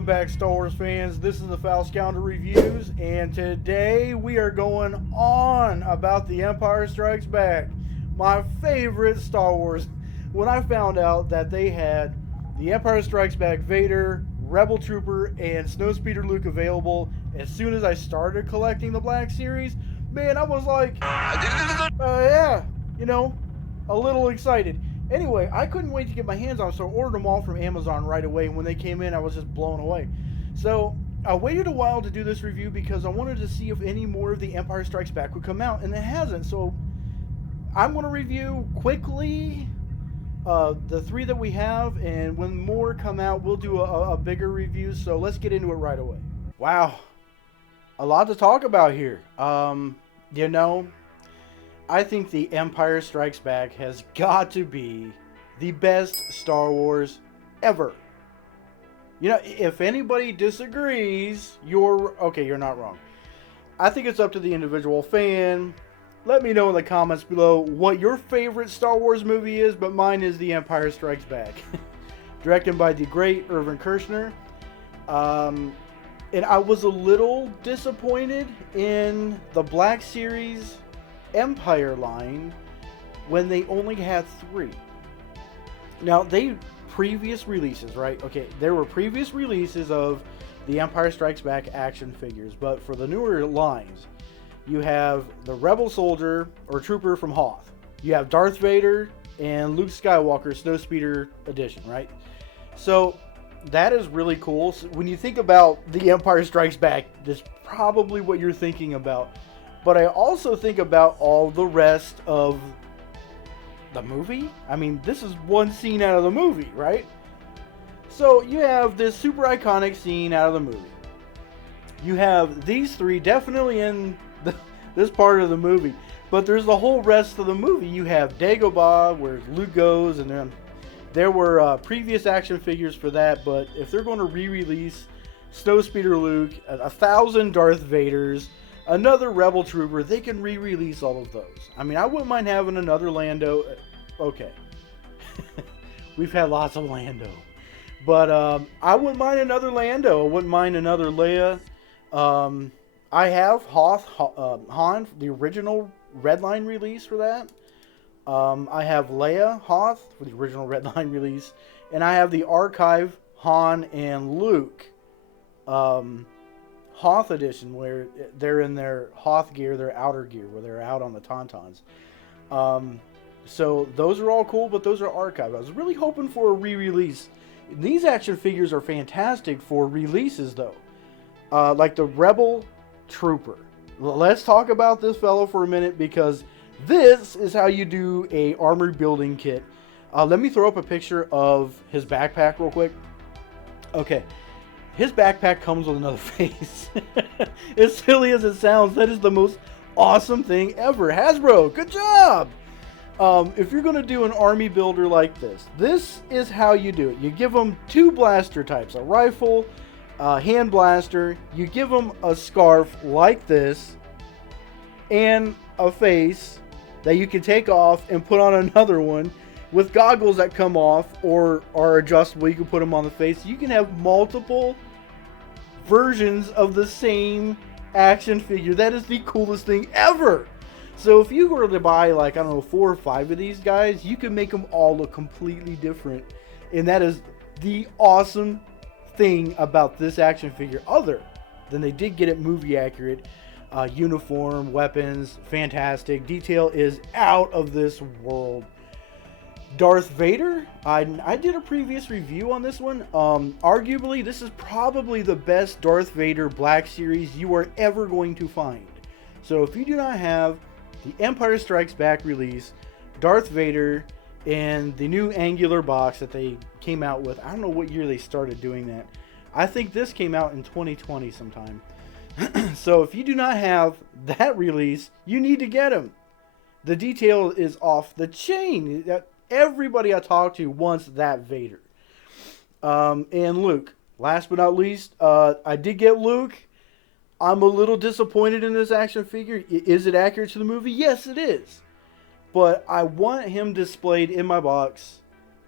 Welcome back, Star Wars fans. This is the Foul Scoundrel Reviews, and today we are going on about The Empire Strikes Back, my favorite Star Wars. When I found out that they had The Empire Strikes Back Vader, Rebel Trooper, and Snowspeeder Luke available as soon as I started collecting the Black Series, man, I was like, yeah, a little excited. Anyway, I couldn't wait to get my hands on them, so I ordered them all from Amazon right away. And when they came in, I was just blown away. So I waited a while to do this review because I wanted to see if any more of The Empire Strikes Back would come out, and it hasn't. So I'm going to review quickly the three that we have, and when more come out, we'll do a bigger review. So let's get into it right away. Wow, a lot to talk about here. I think The Empire Strikes Back has got to be the best Star Wars ever. If anybody disagrees, you're not wrong. I think it's up to the individual fan. Let me know in the comments below what your favorite Star Wars movie is, but mine is The Empire Strikes Back. Directed by the great Irvin Kershner. And I was a little disappointed in the Black Series Empire line when they only had 3. Now, previous releases, right? Okay, there were previous releases of the Empire Strikes Back action figures, but for the newer lines, you have the Rebel Soldier or Trooper from Hoth. You have Darth Vader and Luke Skywalker Snowspeeder Edition, right? So that is really cool. So when you think about the Empire Strikes Back, that's probably what you're thinking about. But I also think about all the rest of the movie. I mean, this is one scene out of the movie, right? So you have this super iconic scene out of the movie. You have these 3 definitely in this part of the movie. But there's the whole rest of the movie. You have Dagobah, where Luke goes, and then there were previous action figures for that. But if they're going to re-release Snowspeeder Luke, 1,000 Darth Vaders, another Rebel Trooper, they can re-release all of those. I mean, I wouldn't mind having another Lando. Okay. We've had lots of Lando. But I wouldn't mind another Lando. I wouldn't mind another Leia. I have Han, the original Redline release for that. I have Leia Hoth for the original Redline release. And I have the Archive Han and Luke Hoth edition, where they're in their Hoth gear, their outer gear, where they're out on the Tauntauns. So those are all cool, but those are archive. I was really hoping for a re-release. These action figures are fantastic for releases, though. Like the Rebel Trooper. Let's talk about this fellow for a minute, because this is how you do a armor building kit. Let me throw up a picture of his backpack real quick. Okay. His backpack comes with another face. As silly as it sounds, that is the most awesome thing ever. Hasbro, good job! If you're going to do an army builder like this is how you do it. You give them 2 blaster types, a rifle, a hand blaster. You give them a scarf like this, and a face that you can take off and put on another one, with goggles that come off or are adjustable. You can put them on the face. You can have multiple versions of the same action figure. That is the coolest thing ever. So if you were to buy, like, I don't know, 4 or 5 of these guys, you can make them all look completely different. And that is the awesome thing about this action figure, other than they did get it movie accurate. Uniform, weapons, fantastic. Detail is out of this world. Darth Vader, I did a previous review on this one. Arguably, this is probably the best Darth Vader Black Series you are ever going to find. So if you do not have the Empire Strikes Back release, Darth Vader, and the new angular box that they came out with, I don't know what year they started doing that. I think this came out in 2020 sometime. So if you do not have that release, you need to get them. The detail is off the chain. Everybody I talk to wants that Vader. And Luke. Last but not least, I did get Luke. I'm a little disappointed in this action figure. Is it accurate to the movie? Yes, it is. But I want him displayed in my box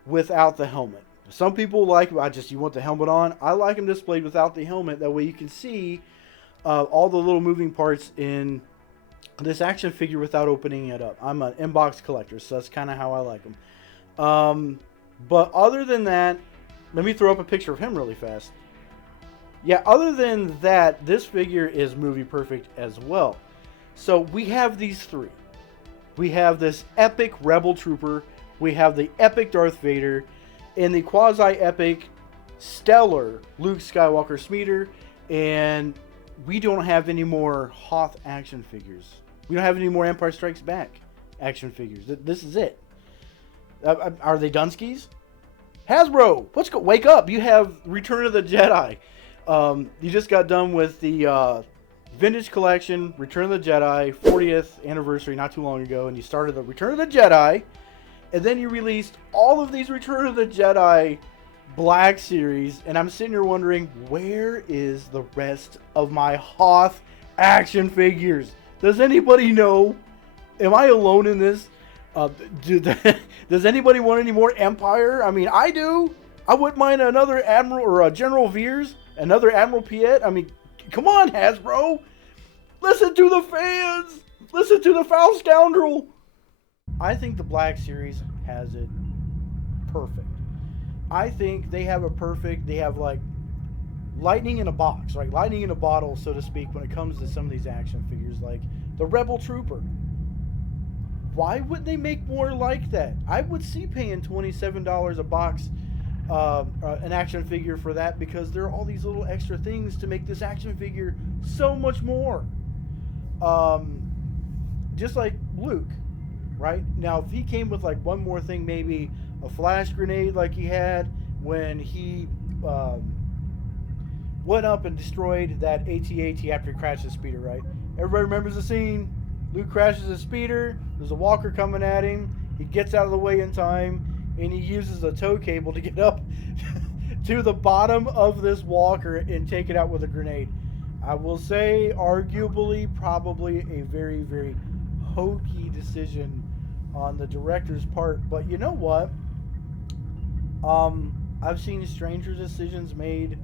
without the helmet. Some people like, you want the helmet on. I like them displayed without the helmet. That way you can see all the little moving parts in this action figure without opening it up. I'm an inbox collector, so that's kind of how I like them. But other than that, let me throw up a picture of him really fast. Yeah, other than that, this figure is movie perfect as well. So we have these three. We have this epic Rebel Trooper. We have the epic Darth Vader. And the quasi-epic, stellar Luke Skywalker Smeater. And we don't have any more Hoth action figures. We don't have any more Empire Strikes Back action figures. This is it. Are they Dunskies? Hasbro, wake up. You have Return of the Jedi. You just got done with the Vintage Collection, Return of the Jedi, 40th anniversary not too long ago, and you started the Return of the Jedi, and then you released all of these Return of the Jedi Black Series, and I'm sitting here wondering, where is the rest of my Hoth action figures? Does anybody know? Am I alone in this? Does anybody want any more Empire? I mean, I do. I wouldn't mind another Admiral or a General Veers, another Admiral Piet. I mean, come on, Hasbro. Listen to the fans. Listen to the foul scoundrel. I think the Black Series has it perfect. I think they have like lightning in a box, right? Lightning in a bottle, so to speak, when it comes to some of these action figures, like the Rebel Trooper. Why wouldn't they make more like that? I would see paying $27 a box an action figure for that, because there are all these little extra things to make this action figure so much more. Just like Luke, right? Now, if he came with like one more thing, maybe a flash grenade like he had when he went up and destroyed that AT-AT after he crashed his speeder, right? Everybody remembers the scene. Luke crashes his speeder. There's a walker coming at him. He gets out of the way in time, and he uses a tow cable to get up to the bottom of this walker and take it out with a grenade. I will say, arguably, probably a very, very hokey decision on the director's part. But you know what? I've seen stranger decisions made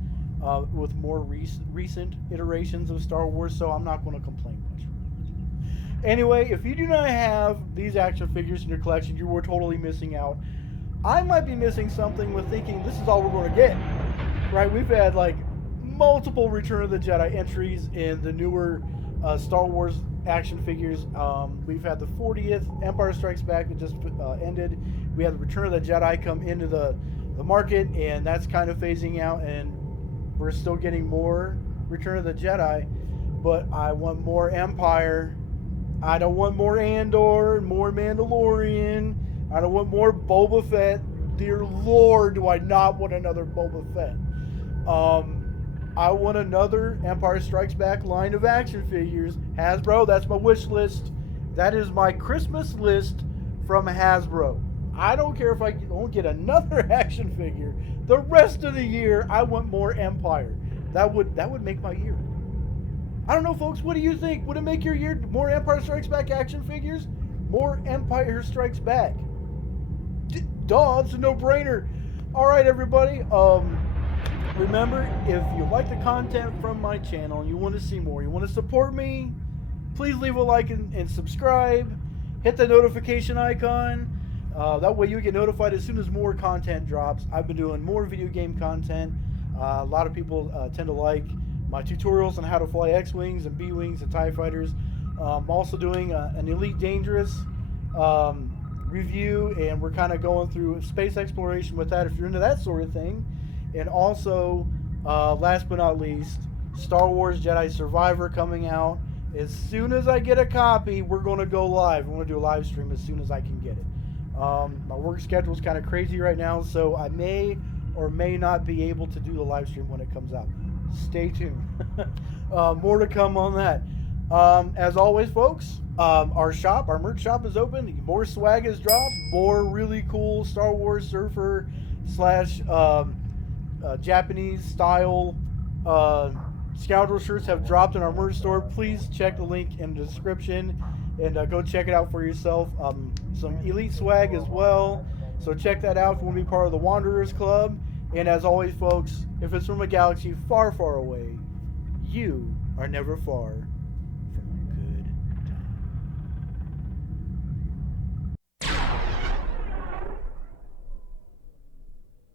with more recent iterations of Star Wars, so I'm not going to complain much. Anyway, if you do not have these action figures in your collection, you were totally missing out. I might be missing something with thinking this is all we're going to get. Right? We've had like multiple Return of the Jedi entries in the newer Star Wars action figures. We've had the 40th Empire Strikes Back that just ended. We had the Return of the Jedi come into the market, and that's kind of phasing out, and we're still getting more Return of the Jedi, but I want more Empire. I don't want more Andor, more Mandalorian. I don't want more Boba Fett. Dear Lord, do I not want another Boba Fett. I want another Empire Strikes Back line of action figures. Hasbro, that's my wish list. That is my Christmas list from Hasbro. I don't care if I don't get another action figure. The rest of the year, I want more Empire. That would make my year. I don't know, folks. What do you think? Would it make your year more Empire Strikes Back action figures? More Empire Strikes Back. Duh, it's a no-brainer. All right, everybody. Remember, if you like the content from my channel and you want to see more, you want to support me, please leave a like and subscribe. Hit the notification icon. That way you get notified as soon as more content drops. I've been doing more video game content. A lot of people tend to like my tutorials on how to fly X-Wings and B-Wings and TIE Fighters. I'm also doing an Elite Dangerous review, and we're kind of going through space exploration with that if you're into that sort of thing. And also, last but not least, Star Wars Jedi Survivor coming out. As soon as I get a copy, we're going to go live. I'm going to do a live stream as soon as I can get it. My work schedule is kind of crazy right now, so I may or may not be able to do the live stream when it comes out. Stay tuned. More to come on that. As always, folks, our merch shop is open. More swag has dropped. More really cool Star Wars surfer / Japanese style scoundrel shirts have dropped in our merch store. Please check the link in the description and go check it out for yourself. Some Elite swag as well. So check that out if you want to be part of the Wanderers Club. And as always, folks, if it's from a galaxy far, far away, you are never far